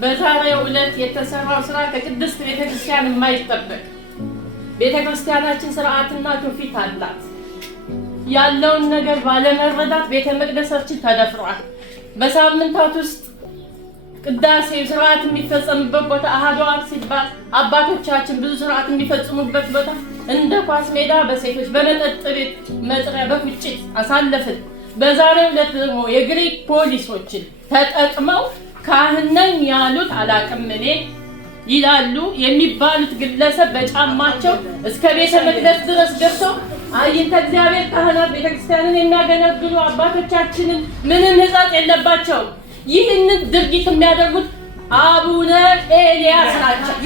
በዛሬው ዕለት የተሰራው ስራ ከቅድስት ቤተክርስቲያን የማይጠበቅ ቤተክርስቲያናችን ስርዓትና ትውፊት አላት። ያለውን ነገር ባለመረዳት ቤተ መቅደሳችን ተደፍሯል። በሳምንታት ውስጥ ቅዳሴ ስርዓት የሚፈጸምበት ቦታ አሃዷን ሲባል አባቶቻችን ብዙ ስርዓት የሚፈጽሙበት ቦታ እንደ ኳስ ሜዳ በሴቶች በመጠጥ ቤት መጥሪያ በፍጭት አሳለፍን። በዛሬው ዕለት ደግሞ የግሪክ ፖሊሶችን ተጠቅመው ካህን ነኝ ያሉት አላቅም እኔ ይላሉ የሚባሉት ግለሰብ በጫማቸው እስከ ቤተ መቅደስ ድረስ ገብተው አይንተ እግዚአብሔር ካህናት ቤተክርስቲያንን የሚያገለግሉ አባቶቻችንን ምንም ሕጸጽ የለባቸው። ይህንን ድርጊት የሚያደርጉት አቡነ ኤልያስ ናቸው።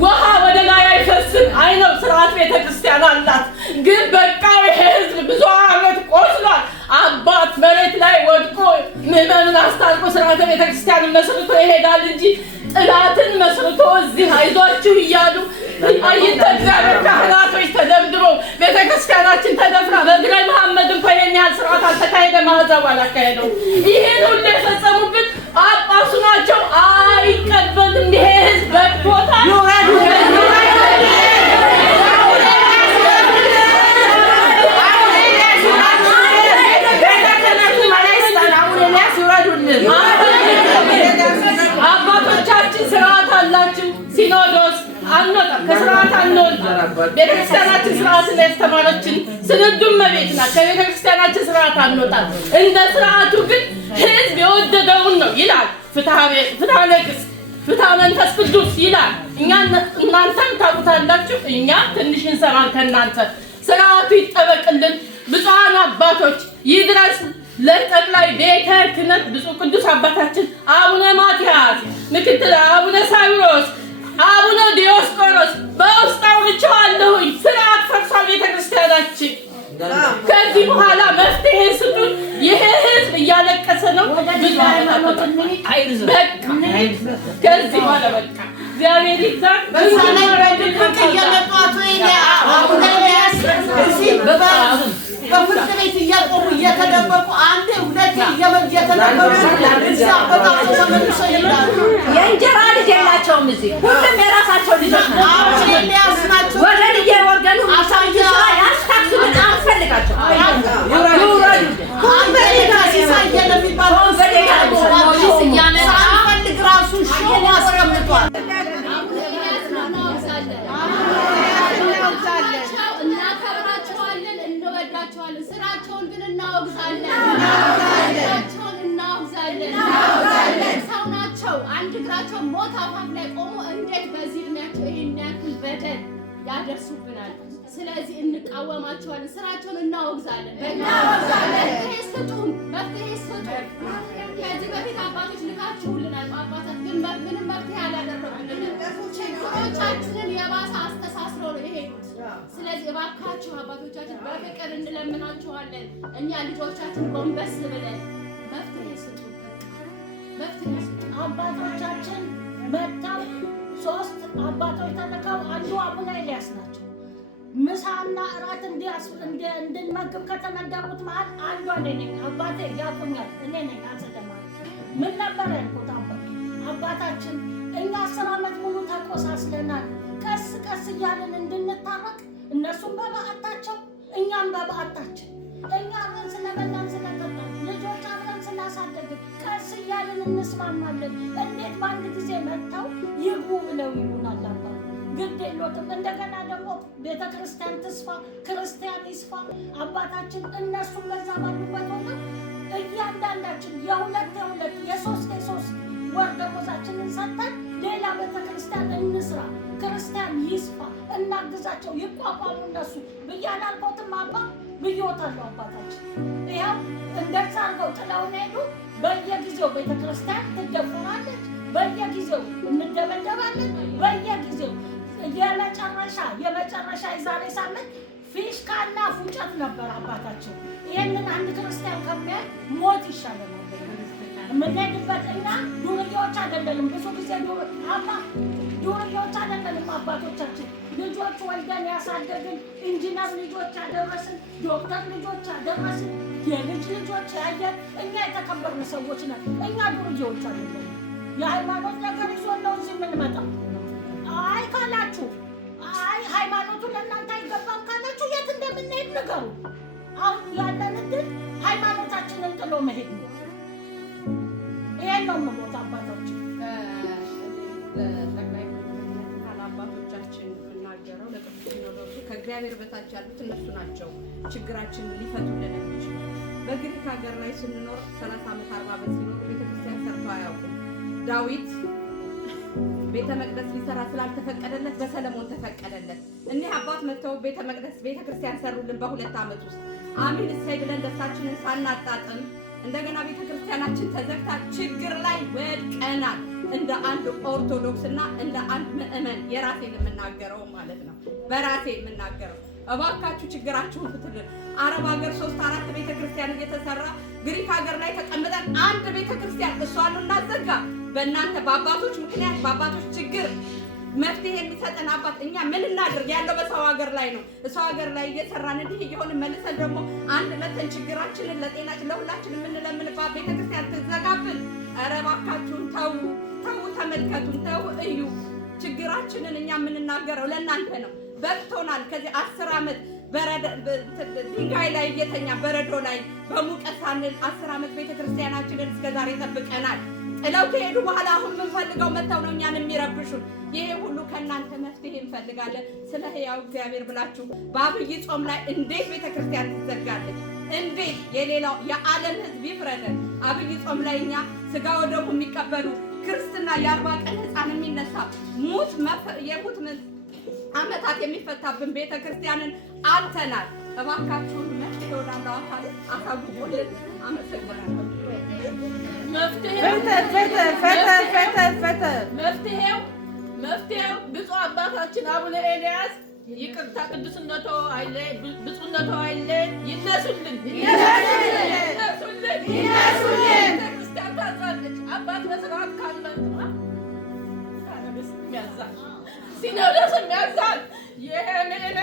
ውሃ ወደ ላይ አይፈስም። አይ ነው ስርዓት ቤተክርስቲያን አላት። ግን በቃ ይሄ ህዝብ ብዙ ዓመት ቆስሏል። አባት መሬት ላይ ወድቆ ምዕመኑን አስታርቆ ስርዓተ ቤተክርስቲያንን መስርቶ ይሄዳል እንጂ ጥላትን መስርቶ እዚህ አይዟችሁ እያሉ አይንተ እግዚአብሔር ካህናቶች ተደብድበው ቤተክርስቲያናችን ተደፍራ በግራይ መሐመድ እንኳን ይሄን ያህል ስርዓት አልተካሄደ ማህዛብ አላካሄደው። ይሄን ሁሉ የፈጸሙብን ጳጳሱ ናቸው። አይቀበልም። ይሄ ህዝብ በቅቶታል። አባቶቻችን ስርዓት አላችሁ። ሲኖዶስ አንወጣም፣ ከስርዓት አንወጣም። ቤተክርስቲያናችን ስርዓት ላይ ያስተማረችን ስንዱም መቤት ናት። ከቤተክርስቲያናችን ስርዓት አንወጣም። እንደ ስርዓቱ ግን ህዝብ የወደደውን ነው ይላል። ፍትሐ ነገሥት፣ ፍትሐ መንፈስ ቅዱስ ይላል። እናንተም ታውቁታላችሁ። እኛ ትንሽ እንሰራን ከእናንተ። ስርዓቱ ይጠበቅልን። ብፁዓን አባቶች ይድረስ ለጠቅላይ ቤተ ክህነት ብፁዕ ቅዱስ አባታችን አቡነ ማትያስ፣ ምክትል አቡነ ሳዊሮስ፣ አቡነ ዲዮስቆሮስ በውስጥ አውርቼዋለሁኝ። ስርዓት ፈርሷል ቤተክርስቲያናችን። ከዚህ በኋላ መፍትሄ ስጡን። ይሄ ህዝብ እያለቀሰ ነው። ከዚህ በኋላ በቃ እግዚአብሔር ይዛል። በፍርድ ቤት እያቆሙ እየተደበቁ አንዴ ሁለቴ እየተነበሩ የእንጀራ ልጅ የላቸውም። እዚህ ሁሉም የራሳቸው ልጆች ናቸው። ወገን እየወገኑ ያስታክሱን አንፈልጋቸው። ሳንፈልግ ራሱ ሾው አስቀምጧል። ስራቸውን ግን እናወግዛለን። ሰው ናቸው። አንድ እግራቸው ሞት አፋፍ ላይ ቆሞ እንዴት በዚህ እድሜያቸው ይሄን ያክል በደል ያደርሱብናል? ስለዚህ እንቃወማቸዋለን። ስራቸውን እናወግዛለን። መፍትሄ ስጡን። ከዚህ በፊት አባቶች ልካችሁልናል። ጳጳሳት ግን ምንም መፍትሄ አላደረጉልንም። ችግሮቻችንን የባሰ አስተሳስረው ነው የሄዱት። ስለዚህ እባካችሁ አባቶቻችን በፍቅር እንለምናችኋለን። እኛ ልጆቻችን ጎንበስ ብለን መፍትሄ ስጡን። አባቶቻችን መጥተው 3 አባቶች ተልከው አንዱ አቡነ ኤልያስ ናቸው። ምሳና እራት እንድንመግብ ከተመደቡት መሀል አንዷ እኔ ነኝ። አባቴ ያቁኛል። እኔ ነኝ አጸደማ። ምን ነበር ያልኩት? አባታችን እኛ 10 ዓመት ሙሉ ተቆሳስለናል። ቀስ ቀስ እያልን እንድንታረቅ እነሱም በበዓታቸው እኛም በበዓታችን፣ እኛ አብረን ስለበላን ስለጠጣን ልጆች አብረን ስላሳደግን ቀስ እያልን እንስማማለን። እንዴት በአንድ ጊዜ መጥተው ይግቡ ብለው ይሉናል? አባ ግድ የሎትም። እንደገና ደግሞ ቤተ ክርስቲያን ትስፋ፣ ክርስቲያን ይስፋ። አባታችን እነሱም በዛ ባሉበት ሆነ እያንዳንዳችን የ2 ወር ደሞዛችንን ሰጥተን ሌላ ቤተ ክርስቲያን እንስራ፣ ክርስቲያን ይስፋ፣ እናግዛቸው፣ ይቋቋሙ እነሱ ብያለሁ። አልኩትም አባ ብዬዎታለሁ። አባታችን ይኸው እንደዛ አድርገው ጥለውን ሄዱ። በየጊዜው ቤተ ክርስቲያን ትደፈራለች፣ በየጊዜው እንደበደባለን፣ በየጊዜው የመጨረሻ የዛሬ ሳምንት ፊሽካና ፉጨት ነበር አባታችን። ይህንን አንድ ክርስቲያን ከሚያይ ሞት ይሻለናል። የምንሄድበት እኛ ዱርዬዎች አይደለንም። ብዙ ጊዜ ዱርዬዎች አይደለንም። አባቶቻችን ልጆች ወልደን ያሳደግን፣ ኢንጂነር ልጆች ያደረስን፣ ዶክተር ልጆች ያደረስን፣ የልጅ ልጆች ያየን እኛ የተከበርን ሰዎች ነን። እኛ ዱርዬዎች አይደለንም። የሃይማኖት ነገር ይዞን ነው እዚህ የምንመጣው። አይ ካላችሁ፣ አይ ሃይማኖቱ ለእናንተ አይገባም ካላችሁ የት እንደምንሄድ ንገሩ። አሁን ያለን እድል ሃይማኖታችንን ጥሎ መሄድ ነው። ይሄን ነው የምሞት አባቶች ጠቅላይ አባቶቻችን የምናገረው ለቅዱስ ሲኖዶሱ ከእግዚአብሔር በታች ያሉት እነሱ ናቸው ችግራችንን ሊፈቱልን የሚችሉ። በግሪክ ሀገር ላይ ስንኖር 30 ዓመት 40 ዓመት ሲኖር ቤተክርስቲያን ሰርቶ አያውቁም። ዳዊት ቤተ መቅደስ ሊሰራ ስላልተፈቀደለት በሰለሞን ተፈቀደለት። እኒህ አባት መጥተው ቤተ መቅደስ ቤተክርስቲያን ሰሩልን በ2 ዓመት ውስጥ። አሚን እሰይ ብለን ደስታችንን ሳናጣጥም እንደገና ቤተክርስቲያናችን ተዘግታ ችግር ላይ ወድቀናል። እንደ አንድ ኦርቶዶክስ እና እንደ አንድ ምእመን የራሴን የምናገረው ማለት ነው፣ በራሴ የምናገረው እባካችሁ ችግራችሁን ፍቱልን። አረብ ሀገር 3-4 ቤተክርስቲያን እየተሰራ ግሪክ ሀገር ላይ ተቀምጠን አንድ ቤተክርስቲያን እሷን እናዘጋ። በእናንተ በአባቶች ምክንያት በአባቶች ችግር መፍትሄ የሚሰጠን አባት እኛ ምን እናድርግ? ያለው በሰው ሀገር ላይ ነው። ሰው ሀገር ላይ እየሰራን እንዲህ እየሆነ መልሰን ደግሞ አንድ መተን ችግራችንን ለጤናችን ለሁላችን የምንለምንባት ቤተክርስቲያን ትዘጋብን። ኧረ እባካችሁን ተው፣ ተመልከቱን፣ ተው እዩ። ችግራችንን እኛ የምንናገረው ለእናንተ ነው። በቅቶናል። ከዚህ 10 ዓመት ድንጋይ ላይ እየተኛ በረዶ ላይ በሙቀት ሳንል 10 ዓመት ቤተክርስቲያናችንን እስከዛሬ ጠብቀናል። ጥለው ከሄዱ በኋላ አሁን የምንፈልገው መተው ነው እኛን የሚረብሹን። ይሄ ሁሉ ከእናንተ መፍትሄ እንፈልጋለን። ስለ ሕያው እግዚአብሔር ብላችሁ በአብይ ጾም ላይ እንዴት ቤተክርስቲያን ትዘጋለች? እንዴት የሌላው የዓለም ሕዝብ ይፍረደን? አብይ ጾም ላይ እኛ ስጋ ወደሙ የሚቀበሉ ክርስትና የ40 ቀን ሕፃን የሚነሳ የሙት ዓመታት የሚፈታብን ቤተክርስቲያንን አጥተናል። እባካችሁን መፍትሄ ወዳለው አካል አሳውቁልን። አመሰግናለሁ። መፍትሄው ብፁዕ አባታችን አቡነ ኤልያስ ይቅርታ ቅዱስነቶ አይለ ብፁዕነቶ አይለ ይነሱልን። ቤተክርስቲያን ታዛለች። አባት በስርዓት ካልመጣ ያዛል፣ ሲኖዶስም ያዛል። ይሄ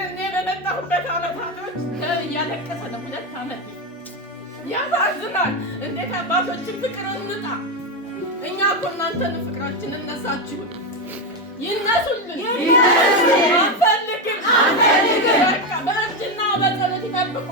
እኔ በመጣሁበት ዓመታቶች እያለቀሰ ነው። 2 ዓመት ያሳዝናል። እንዴት አባቶችን ፍቅር እንጣ። እኛ እኮ እናንተን ፍቅራችንን ነሳችሁ። ይነሱልን። አንፈልግም። በቃ በእርጅና በጸሎት ይጠብቁ።